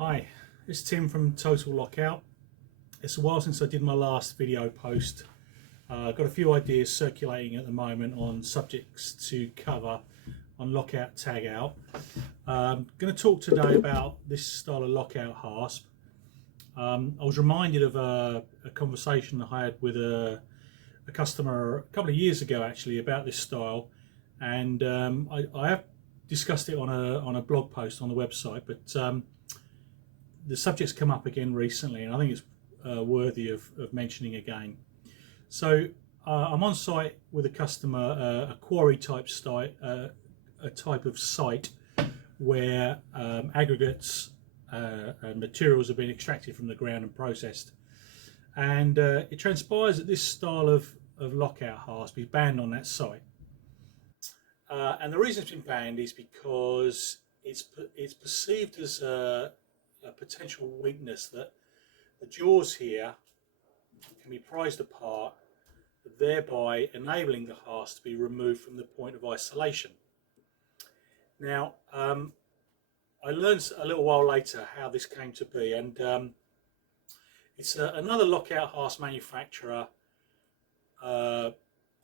Hi, it's Tim from Total Lockout. It's a while since I did my last video post. I've got a few ideas circulating at the moment on subjects to cover on lockout tagout. I'm going to talk today about this style of lockout hasp. I was reminded of a conversation I had with a customer a couple of years ago actually about this style, and I have discussed it on a blog post on the website, but the subject's come up again recently, and I think it's worthy of mentioning again. So I'm on site with a customer, a quarry type site, a type of site where aggregates and materials have been extracted from the ground and processed. And it transpires that this style of lockout hasp is banned on that site. And the reason it's been banned is because it's perceived as a potential weakness, that the jaws here can be prized apart, thereby enabling the hasp to be removed from the point of isolation. Now, I learned a little while later how this came to be, and it's another lockout hasp manufacturer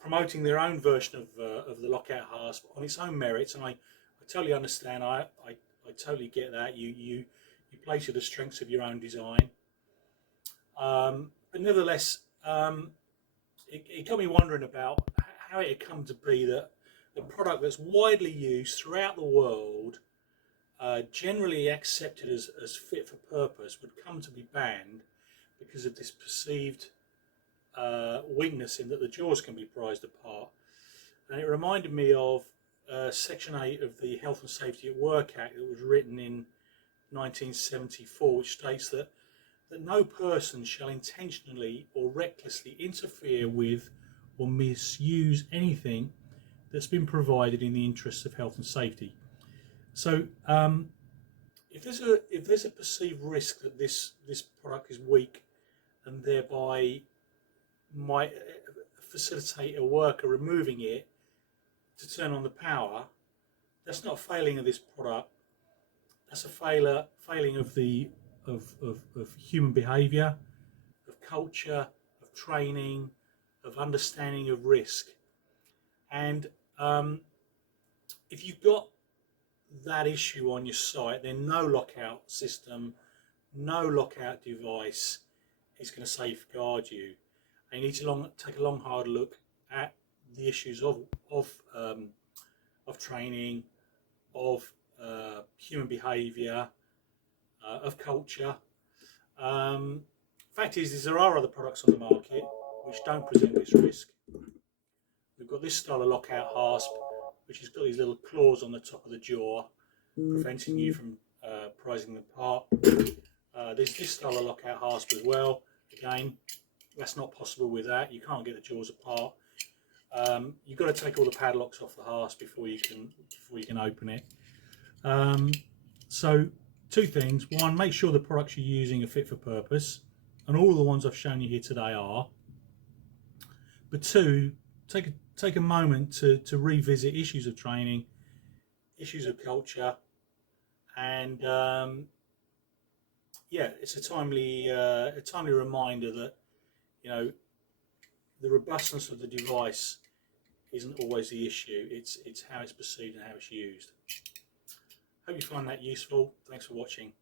promoting their own version of the lockout hasp on its own merits, and I totally understand. I totally get that. You play to the strengths of your own design, but nevertheless, it got me wondering about how it had come to be that a product that's widely used throughout the world, generally accepted as fit for purpose, would come to be banned because of this perceived weakness in that the jaws can be prized apart. And it reminded me of Section 8 of the Health and Safety at Work Act that was written in 1974, which states that no person shall intentionally or recklessly interfere with or misuse anything that's been provided in the interests of health and safety. So if there's a perceived risk that this product is weak and thereby might facilitate a worker removing it to turn on the power, that's not a failing of this product. That's a failing of human behaviour, of culture, of training, of understanding of risk. And if you've got that issue on your site, then no lockout system, no lockout device is going to safeguard you. And you need to take a long, hard look at the issues of training, of human behaviour, of culture. Fact is there are other products on the market which don't present this risk. We've got this style of lockout hasp, which has got these little claws on the top of the jaw, preventing you from prizing them apart. There's this style of lockout hasp as well. Again, that's not possible with that. You can't get the jaws apart. You've got to take all the padlocks off the hasp before you can open it. So two things: one, make sure the products you're using are fit for purpose, and all the ones I've shown you here today are. But two, take a moment to revisit issues of training, issues of culture, and yeah, it's a timely reminder that, you know, the robustness of the device isn't always the issue. It's how it's perceived and how it's used. Hope you find that useful. Thanks for watching.